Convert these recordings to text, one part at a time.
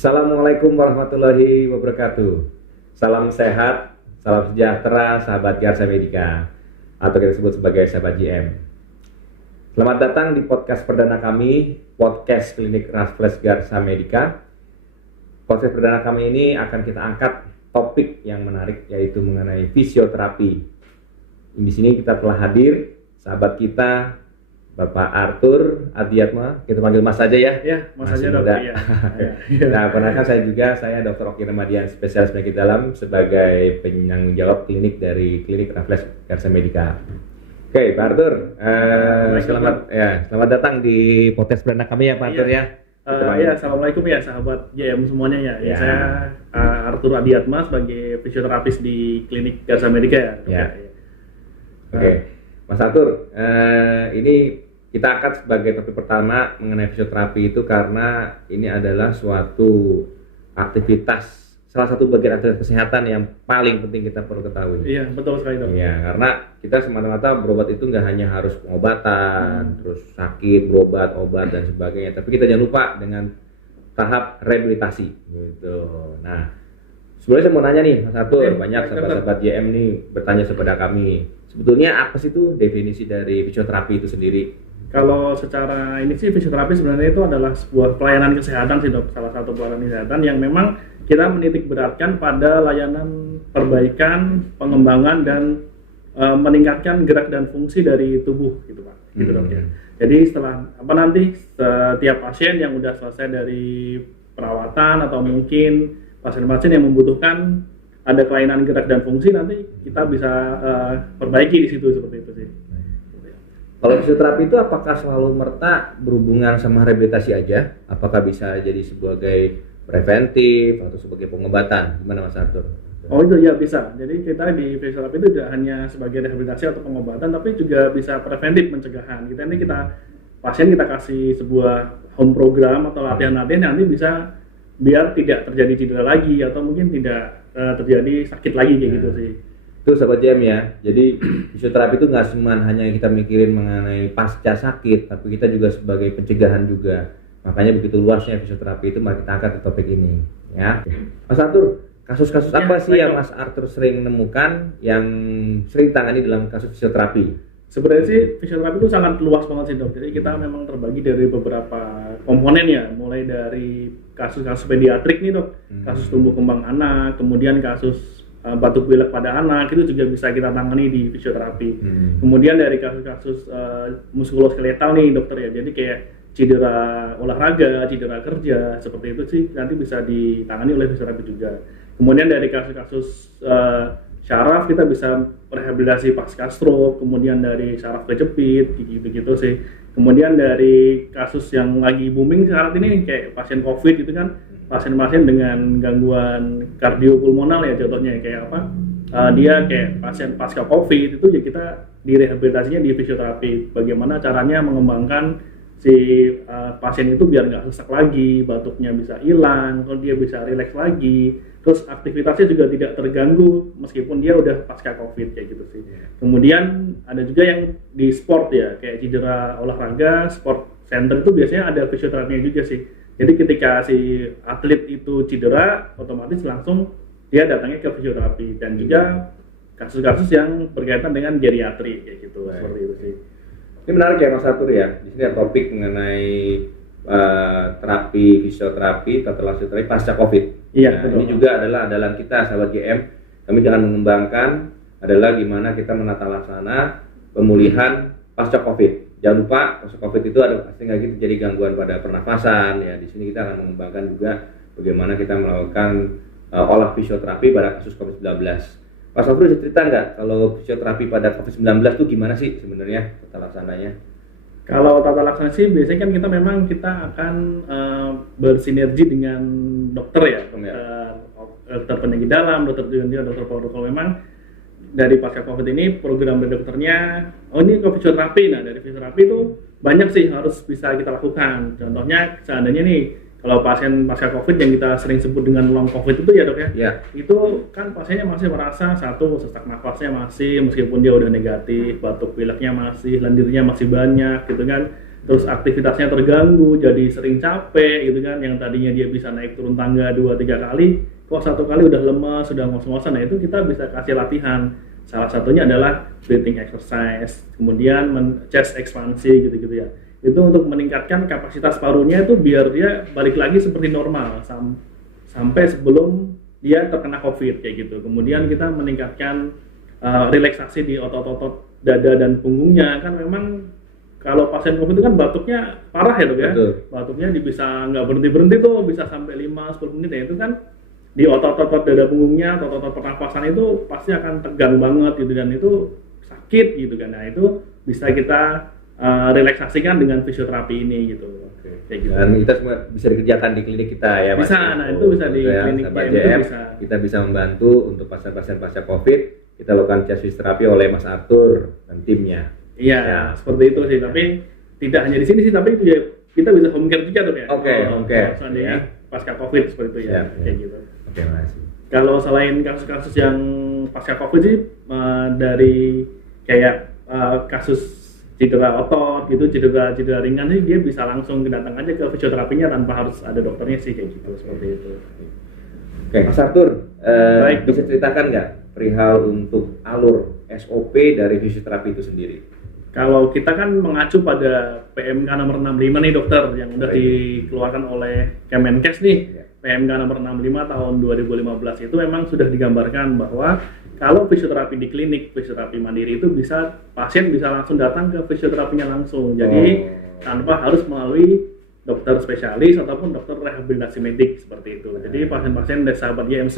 Assalamualaikum warahmatullahi wabarakatuh. Salam sehat, salam sejahtera, sahabat Garsa Medica, atau kita sebut sebagai sahabat GM. Selamat datang di podcast perdana kami, podcast Klinik Raffles Garsa Medica. Podcast perdana kami ini akan kita angkat topik yang menarik, yaitu mengenai fisioterapi. Di sini kita telah hadir sahabat kita, Bapak Arthur Adiatma, kita panggil Mas saja ya. Ya, Mas saja dok. Iya. Nah, perkenalkan saya Dr. Oki Ramadian, spesialis penyakit dalam sebagai penanggung jawab klinik dari Klinik Raffles Garsa Medica. Oke, Pak Arthur, selamat datang di podcast perdana kami ya, Pak Arthur ya. Assalamualaikum ya sahabat JM semuanya ya. Ya. Saya Arthur Adiatma sebagai fisioterapis di Klinik Garsa Medica ya. Oke. Mas Arthur, ini kita angkat sebagai topik pertama mengenai fisioterapi itu karena ini adalah suatu aktivitas, salah satu bagian aktivitas kesehatan yang paling penting kita perlu ketahui. Iya, betul sekali dok. Iya, karena kita semata-mata berobat itu nggak hanya harus pengobatan, terus sakit, berobat, obat dan sebagainya, tapi kita jangan lupa dengan tahap rehabilitasi gitu. Nah, sebenarnya saya mau nanya nih Mas Arthur, banyak sahabat-sahabat JM nih bertanya kepada kami, sebetulnya apa sih tuh definisi dari fisioterapi itu sendiri? Kalau secara ini sih fisioterapi sebenarnya itu adalah sebuah pelayanan kesehatan sih dok, salah satu pelayanan kesehatan yang memang kita menitik beratkan pada layanan perbaikan, pengembangan dan meningkatkan gerak dan fungsi dari tubuh gitu Pak, gitu dok ya. Jadi setiap pasien yang udah selesai dari perawatan atau mungkin pasien-pasien yang membutuhkan ada kelainan gerak dan fungsi, nanti kita bisa perbaiki di situ seperti itu sih. Kalau fisioterapi itu apakah selalu merta berhubungan sama rehabilitasi aja? Apakah bisa jadi sebagai preventif atau sebagai pengobatan? Gimana Mas Arthur? Oh itu ya bisa. Jadi kita di fisioterapi itu tidak hanya sebagai rehabilitasi atau pengobatan, tapi juga bisa preventif, pencegahan. Pasien kita kasih sebuah home program atau latihan-latihan nanti bisa biar tidak terjadi cedera lagi atau mungkin tidak terjadi sakit lagi kayak gitu sih. Itu sahabat JM ya. Jadi fisioterapi itu nggak cuma hanya kita mikirin mengenai pasca sakit, tapi kita juga sebagai pencegahan juga. Makanya begitu luasnya fisioterapi itu, mari kita angkat di topik ini ya. Mas Arthur, kasus-kasus apa sih yang Mas Arthur sering menemukan yang sering tangani dalam kasus fisioterapi? Sebenarnya sih fisioterapi itu sangat luas banget sih dok. Jadi kita memang terbagi dari beberapa komponen ya, mulai dari kasus-kasus pediatrik nih dok, kasus tumbuh kembang anak, kemudian kasus batuk pilek pada anak itu juga bisa kita tangani di fisioterapi. Kemudian dari kasus-kasus muskuloskeletal nih dokter ya, jadi kayak cedera olahraga, cedera kerja seperti itu sih nanti bisa ditangani oleh fisioterapi juga. Kemudian dari kasus-kasus syaraf kita bisa rehabilitasi pasca stroke, kemudian dari syaraf kejepit gitu-gitu sih. Kemudian dari kasus yang lagi booming saat ini kayak pasien COVID itu kan, pasien-pasien dengan gangguan kardiopulmonal ya contohnya kayak apa? Dia kayak pasien pasca COVID itu ya kita direhabilitasinya di fisioterapi. Bagaimana caranya mengembangkan si pasien itu biar nggak sesak lagi, batuknya bisa hilang, kalau dia bisa rileks lagi, terus aktivitasnya juga tidak terganggu meskipun dia udah pasca COVID kayak gitu sih. Kemudian ada juga yang di sport ya, kayak cedera olahraga, sport center itu biasanya ada fisioterapinya juga sih. Jadi ketika si atlet itu cedera, otomatis langsung dia datangnya ke fisioterapi. Dan juga kasus-kasus yang berkaitan dengan geriatri kayak gitu, seperti itu sih. Ini menarik ya Mas Arthur ya. Di sini ada topik mengenai terapi fisioterapi, tata fisioterapi pasca COVID. Iya. Nah, ini juga adalah andalan kita sahabat GM. Kami jangan mengembangkan adalah gimana kita menata laksana pemulihan pasca COVID. Jangan lupa pasca COVID itu ada pasti nggak gitu terjadi gangguan pada pernafasan ya. Di sini kita akan mengembangkan juga bagaimana kita melakukan olah fisioterapi pada kasus COVID-19. Mas Arthur bisa cerita nggak kalau fisioterapi pada COVID-19 itu gimana sih sebenarnya tata laksananya? Kalau tata laksana sih biasanya kan kita akan bersinergi dengan dokter ya, dokter penyakit dalam, dokter protokol. Memang dari pasca COVID ini program dari dokternya, ini ke fisioterapi. Nah dari fisioterapi itu banyak sih harus bisa kita lakukan. Contohnya seandainya nih kalau pasien pasca COVID yang kita sering sebut dengan long COVID itu ya dok ya, itu kan pasiennya masih merasa sesak nafasnya masih, meskipun dia udah negatif, batuk pileknya masih, lendirnya masih banyak gitu kan. terus aktivitasnya terganggu, jadi sering capek gitu kan, yang tadinya dia bisa naik turun tangga 2-3 kali, kok satu kali udah lemas, sudah ngos-ngosan. Nah itu kita bisa kasih latihan. Salah satunya adalah breathing exercise, kemudian chest ekspansi gitu-gitu ya. Itu untuk meningkatkan kapasitas parunya itu biar dia balik lagi seperti normal sampai sebelum dia terkena COVID kayak gitu. Kemudian kita meningkatkan relaksasi di otot-otot dada dan punggungnya. Kan memang kalau pasien COVID itu kan batuknya parah ya dok ya. Betul. Batuknya bisa nggak berhenti tuh, bisa sampai 5-10 menit ya. Itu kan di otot-otot dada punggungnya, otot-otot pernapasan itu pasti akan tegang banget gitu, dan itu sakit gitu kan. Nah itu bisa kita relaksasikan dengan fisioterapi ini gitu. Kayak gitu. Dan kita semua bisa dikerjakan di klinik kita ya Mas. Bisa, nah itu bisa di klinik JM, kita bisa membantu untuk pasien-pasien pasca COVID. Kita lakukan chest physiotherapy oleh Mas Arthur dan timnya. Iya, ya, seperti itu sih. Tapi tidak hanya di sini sih, tapi juga kita bisa home care juga tuh ya. Oke. Seandainya pasca COVID seperti itu ya, kayak gitu. Oke, makasih. Kalau selain kasus-kasus yang pasca COVID sih, dari kayak kasus cedera otot gitu, cedera ringan sih dia bisa langsung datang aja ke fisioterapinya tanpa harus ada dokternya sih, kayak gitu, seperti itu. Oke, Mas Arthur, bisa ceritakan nggak perihal untuk alur SOP dari fisioterapi itu sendiri? Kalau kita kan mengacu pada PMK nomor 65 nih dokter, yang udah dikeluarkan oleh Kemenkes nih. PMK nomor 65 tahun 2015 itu memang sudah digambarkan bahwa kalau fisioterapi di klinik, fisioterapi mandiri itu pasien bisa langsung datang ke fisioterapinya langsung. Jadi tanpa harus melalui dokter spesialis ataupun dokter rehabilitasi medik seperti itu. Jadi pasien-pasien dari sahabat JM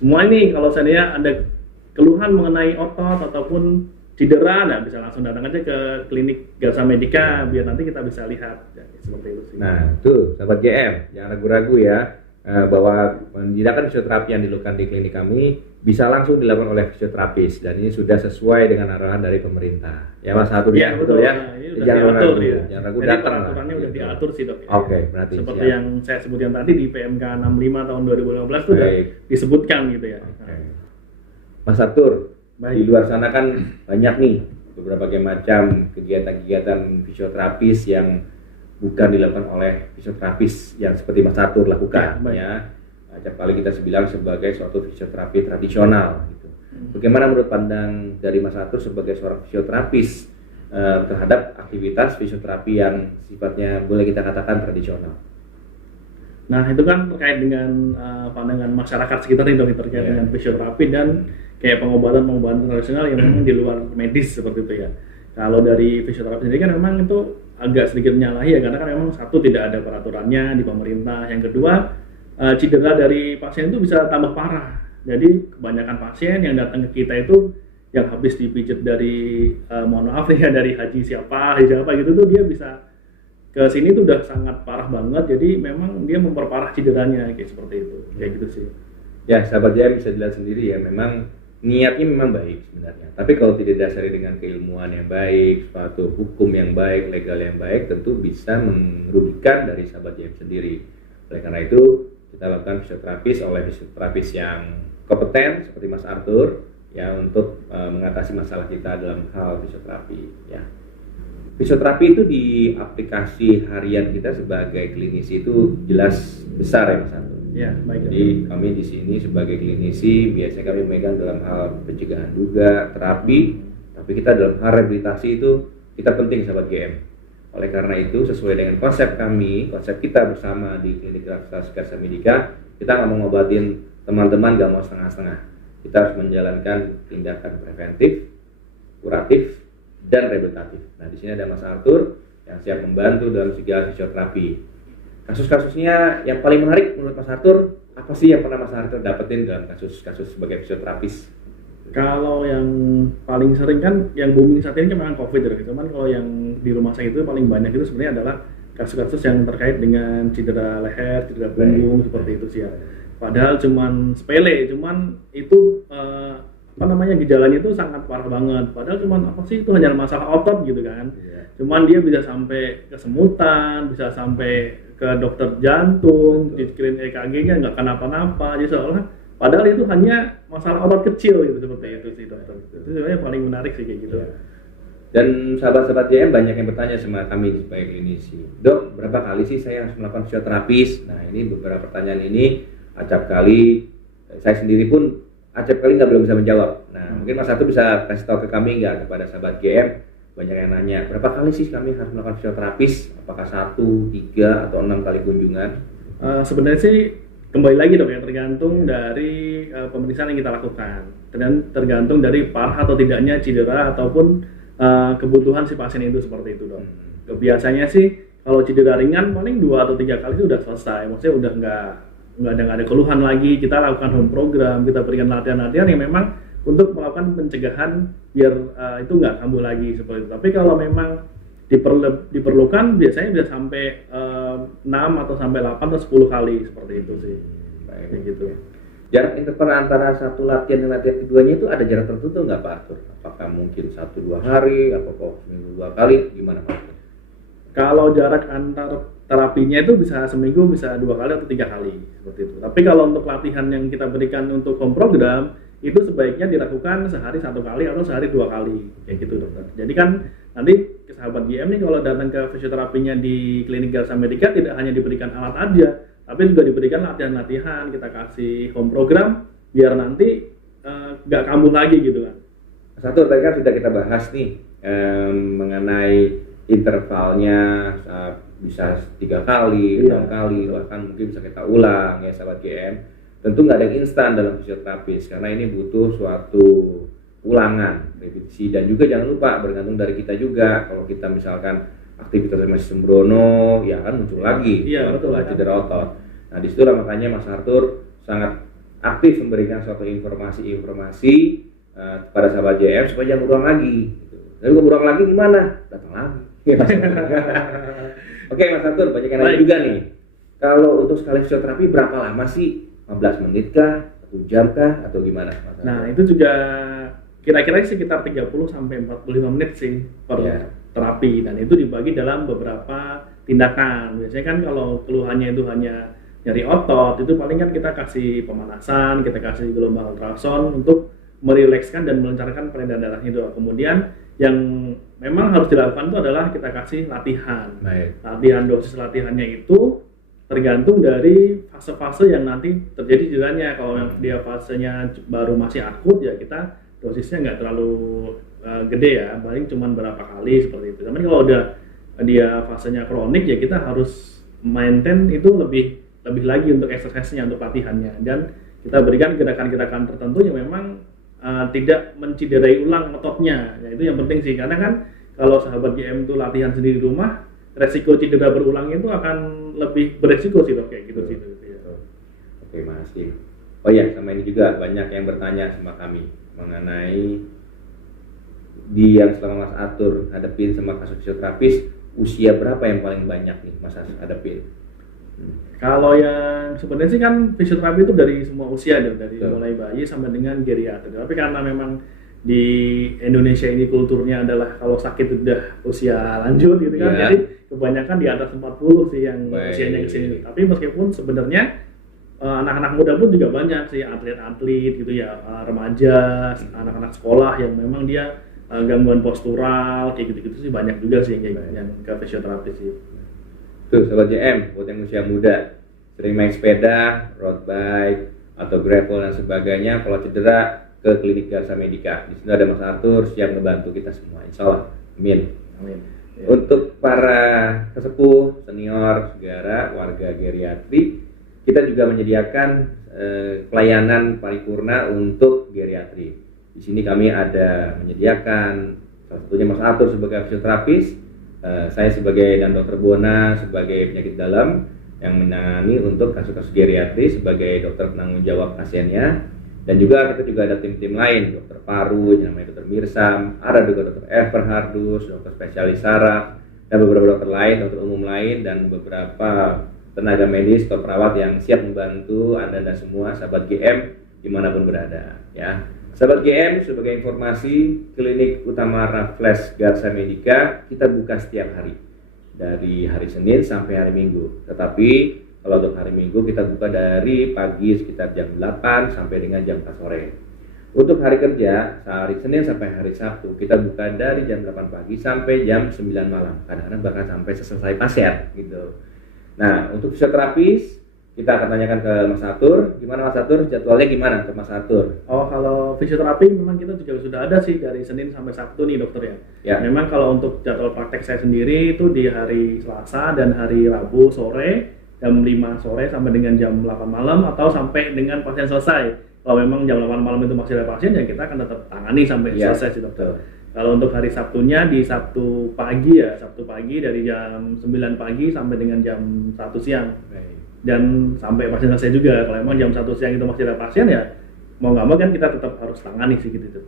semua ini kalau seandainya ada keluhan mengenai otot ataupun cedera, nah bisa langsung datang aja ke klinik Garsa Medica biar nanti kita bisa lihat ya, seperti itu sih. Nah, tuh sahabat JM, jangan ragu-ragu ya bahwa tindakan fisioterapi yang dilakukan di klinik kami bisa langsung dilakukan oleh fisioterapis, dan ini sudah sesuai dengan arahan dari pemerintah. Ya Mas Arthur ya, betul ya. Nah, jangan ragu, ya. Jangan ragu, jadi datang. peraturannya udah diatur sih dok. Ya. Oke, berarti seperti siap. yang saya sebutkan tadi di PMK 65 tahun 2015 itu udah disebutkan gitu ya. Okay. Mas Arthur, di luar sana kan banyak nih berbagai macam kegiatan-kegiatan fisioterapis yang bukan dilakukan oleh fisioterapis yang seperti Mas Arthur lakukan ya. Acap kali kita bilang sebagai suatu fisioterapi tradisional gitu. Bagaimana menurut pandang dari Mas Arthur sebagai seorang fisioterapis terhadap aktivitas fisioterapi yang sifatnya boleh kita katakan tradisional? Nah itu kan terkait dengan pandangan masyarakat sekitar ini terkait dengan fisioterapi dan kayak pengobatan tradisional yang memang di luar medis seperti itu ya. Kalau dari fisioterapi sendiri kan memang itu agak sedikit menyalahi ya, karena kan memang satu tidak ada peraturannya di pemerintah, yang kedua cedera dari pasien itu bisa tambah parah. Jadi kebanyakan pasien yang datang ke kita itu yang habis dipijat dari mohon maaf ya dari haji siapa gitu tuh dia bisa ke sini tuh udah sangat parah banget, jadi memang dia memperparah cederanya kayak seperti itu, kayak gitu sih. Ya sahabat JM bisa dilihat sendiri ya, memang niatnya memang baik sebenarnya, tapi kalau tidak didasari dengan keilmuan yang baik, suatu hukum yang baik, legal yang baik, tentu bisa merugikan dari sahabat JM sendiri. Oleh karena itu kita lakukan fisioterapis oleh fisioterapis yang kompeten seperti Mas Arthur ya, untuk mengatasi masalah kita dalam hal fisioterapi ya. Fisioterapi itu di aplikasi harian kita sebagai klinisi itu jelas besar ya Mas Arthur. Ya, baik. Jadi kami di sini sebagai klinisi biasanya kami memegang dalam hal pencegahan juga, terapi, tapi kita dalam hal rehabilitasi itu kita penting sahabat GM. Oleh karena itu sesuai dengan konsep kami, konsep kita bersama di Klinik Garsa Medica, kita nggak mau ngobatin teman-teman, nggak mau setengah-setengah. Kita harus menjalankan tindakan preventif, kuratif, dan rehabilitatif. Nah di sini ada Mas Arthur yang siap membantu dalam segala fisioterapi. Kasus-kasusnya yang paling menarik menurut Mas Arthur, apa sih yang pernah Mas Arthur dapetin dalam kasus-kasus sebagai fisioterapis? Kalau yang paling sering kan yang booming saat ini kan memang COVID ya, cuman kalau yang di rumah sakit itu paling banyak itu sebenarnya adalah kasus-kasus yang terkait dengan cedera leher, cedera punggung seperti itu sih ya. Padahal cuman sepele, cuman itu gejalanya itu sangat parah banget. Padahal cuman apa sih, itu hanya masalah otot gitu kan. Cuman dia bisa sampai kesemutan, bisa sampai ke dokter jantung, di screen EKG-nya nggak kenapa-napa, jadi seolah padahal itu hanya masalah otot kecil gitu, seperti itu sih dokter. Itu sebenarnya paling menarik sih kayak gitu. Dan sahabat-sahabat JM banyak yang bertanya sama kami sebagai klinisi, dok berapa kali sih saya harus melakukan fisioterapis? Nah ini beberapa pertanyaan ini acap kali, saya sendiri pun acap kali belum bisa menjawab. Nah mungkin Mas Arthur bisa kasih tahu ke kami nggak, kepada sahabat GM, banyak yang nanya berapa kali sih kami harus melakukan fisioterapis? Apakah 1, 3, atau 6 kali kunjungan? Sebenarnya sih kembali lagi dok ya, tergantung dari pemeriksaan yang kita lakukan, dan tergantung dari parah atau tidaknya cedera ataupun kebutuhan si pasien itu, seperti itu dok. Biasanya sih kalau cedera ringan paling 2 atau 3 kali itu udah selesai, maksudnya udah nggak ada keluhan lagi. Kita lakukan home program, kita berikan latihan-latihan yang memang untuk melakukan pencegahan biar itu nggak kambuh lagi, seperti itu. Tapi kalau memang diperlukan biasanya bisa sampai 6 atau sampai 8 atau 10 kali, seperti itu sih. Kayak gitu. Jarak interval antara satu latihan dan latihan keduanya itu ada jarak tertentu nggak Pak Arthur? Apakah mungkin 1-2 hari, atau seminggu 2 kali, gimana Pak Arthur? Kalau jarak antar terapinya itu bisa seminggu, bisa 2 kali atau 3 kali, seperti itu. Tapi kalau untuk latihan yang kita berikan untuk home program, itu sebaiknya dilakukan sehari 1 kali atau sehari 2 kali, kayak gitu dokter. Jadi kan nanti sahabat GM nih kalau datang ke fisioterapinya di klinik Garsa Medica tidak hanya diberikan alat aja, tapi juga diberikan latihan-latihan, kita kasih home program biar nanti nggak kambuh lagi gitu kan. Satu tadi kan sudah kita bahas nih mengenai intervalnya, bisa 3 kali, 6 kali, bahkan mungkin bisa kita ulang ya sahabat GM. Tentu nggak ada yang instan dalam fisioterapis karena ini butuh suatu ulangan, repetisi, dan juga jangan lupa bergantung dari kita juga. Kalau kita misalkan aktivitasnya masih sembrono, ya kan muncul lagi cedera otot. Nah disitulah makanya Mas Arthur sangat aktif memberikan suatu informasi-informasi kepada sahabat JM supaya jangan berulang lagi. Tapi kalau berulang lagi gimana? Datang lagi. Oke Mas Arthur, banyak yang nanya juga nih. Kalau untuk sekali fisioterapi berapa lama sih? 15 menit kah? 1 jam kah? Atau gimana? Nah itu juga kira-kira sekitar 30 sampai 45 menit sih per terapi, dan itu dibagi dalam beberapa tindakan. Biasanya kan kalau keluhannya itu hanya nyeri otot, itu paling kan kita kasih pemanasan, kita kasih gelombang ultrasound untuk merilekskan dan melancarkan peredaran darah itu. Kemudian yang memang harus dilakukan itu adalah kita kasih latihan. Latihan, dosis latihannya itu tergantung dari fase-fase yang nanti terjadi cederanya. Kalau dia fasenya baru masih akut, ya kita dosisnya nggak terlalu gede ya, paling cuma berapa kali seperti itu. Tapi kalau udah dia fasenya kronik, ya kita harus maintain itu lebih lagi untuk exercise-nya, untuk latihannya, dan kita berikan gerakan-gerakan tertentu yang memang tidak menciderai ulang ototnya. Ya, itu yang penting sih, karena kan kalau sahabat GM itu latihan sendiri di rumah, resiko cedera berulang itu akan lebih beresiko sih dok, kayak gitu sih. Oke, makasih. Oh ya, sama ini juga banyak yang bertanya sama kami mengenai yang selama Mas Arthur hadapin sama kasus fisioterapis, usia berapa yang paling banyak nih Mas hadapin? Kalau yang sebenarnya sih kan fisioterapi itu dari semua usia, dari mulai bayi sampai dengan geriatri. Tapi karena memang di Indonesia ini kulturnya adalah kalau sakit udah usia lanjut gitu kan, jadi kebanyakan di atas 40 sih yang usianya kesini. Tapi meskipun sebenarnya anak-anak muda pun juga banyak sih, atlet-atlet gitu ya, remaja, anak-anak sekolah yang memang dia gangguan postural kayak gitu-gitu sih banyak juga sih yang ke fisioterapi sih. Tuh Sobat JM, buat yang usia muda sering main sepeda, road bike, atau gravel dan sebagainya, kalau cedera ke klinik Garsa Medica. Di sini ada Mas Arthur siap ngebantu kita semua, insya Allah. Amin. Ya. Untuk para kesepuh, senior, segara, warga geriatri, kita juga menyediakan pelayanan paripurna untuk geriatri. Di sini kami ada menyediakan salah satunya Mas Arthur sebagai fisioterapis, saya sebagai dan Dr. Bona sebagai penyakit dalam yang menangani untuk kasus-kasus geriatri sebagai dokter penanggung jawab pasiennya, dan juga kita juga ada tim-tim lain, dokter paru yang namanya Dr. Mirsam, ada juga Dr. Everhardus, dokter spesialis saraf, dan beberapa dokter lain, dokter umum lain, dan beberapa tenaga medis atau perawat yang siap membantu Anda semua sahabat GM dimanapun berada ya. Sahabat GM, sebagai informasi, klinik utama Raffles Garsa Medica kita buka setiap hari dari hari Senin sampai hari Minggu. Tetapi kalau untuk hari Minggu kita buka dari pagi sekitar jam 8 sampai dengan jam 4 sore. Untuk hari kerja, hari Senin sampai hari Sabtu, kita buka dari jam 8 pagi sampai jam 9 malam. Kadang-kadang bahkan sampai selesai pasien gitu. Nah, untuk fisioterapis, kita akan tanyakan ke Mas Atur. Gimana Mas Atur? Jadwalnya gimana untuk Mas Atur? Oh, kalau fisioterapi memang kita juga sudah ada sih dari Senin sampai Sabtu nih dokter ya. Ya. Memang kalau untuk jadwal praktek saya sendiri itu di hari Selasa dan hari Rabu sore, jam 5 sore sampai dengan jam 8 malam atau sampai dengan pasien selesai. Kalau memang jam 8 malam itu masih ada pasien, ya kita akan tetap tangani sampai selesai sih dokter. Kalau untuk hari Sabtunya di Sabtu pagi dari jam 9 pagi sampai dengan jam 1 siang. Dan sampai pasien selesai juga. Kalau memang jam 1 siang itu masih ada pasien, ya mau nggak mau kan kita tetap harus tangani sih gitu.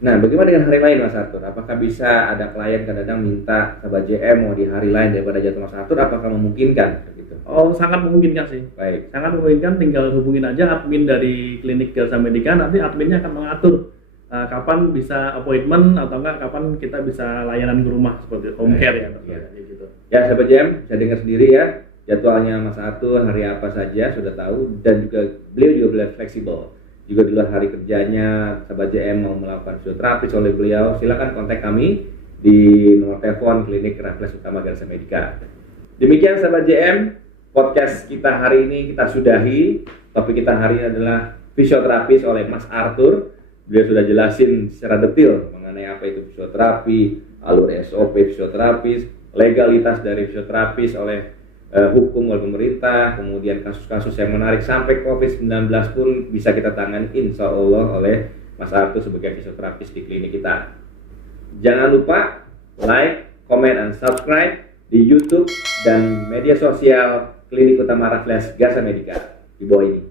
Nah, bagaimana dengan hari lain Mas Atur? Apakah bisa ada klien kadang-kadang minta sahabat JM mau di hari lain daripada jadwal Mas Atur? Apakah memungkinkan? Oh, sangat memungkinkan sih. Baik. Sangat memungkinkan, tinggal hubungin aja admin dari klinik Garsa Medica, nanti adminnya akan mengatur kapan bisa appointment atau enggak, kapan kita bisa layanan ke rumah seperti home care ya. Gitu. Ya, sahabat JM, saya dengar sendiri ya jadwalnya Mas Atur hari apa saja sudah tahu, dan juga beliau juga boleh fleksibel. Juga di luar hari kerjanya, sahabat JM mau melakukan fisioterapi oleh beliau, silakan kontak kami di nomor telepon klinik Refleks Utama Garsa Medica. Demikian sahabat JM, podcast kita hari ini kita sudahi. Topik kita hari ini adalah fisioterapis oleh Mas Arthur. Beliau sudah jelasin secara detail mengenai apa itu fisioterapi, alur SOP fisioterapis, legalitas dari fisioterapis oleh hukum oleh pemerintah, kemudian kasus-kasus yang menarik sampai COVID-19 pun bisa kita tangani insya Allah oleh Mas Arthur sebagai fisioterapis di klinik kita. Jangan lupa like, comment, and subscribe di YouTube dan media sosial Klinik Utama Refleks Garsa Medica di bawah ini.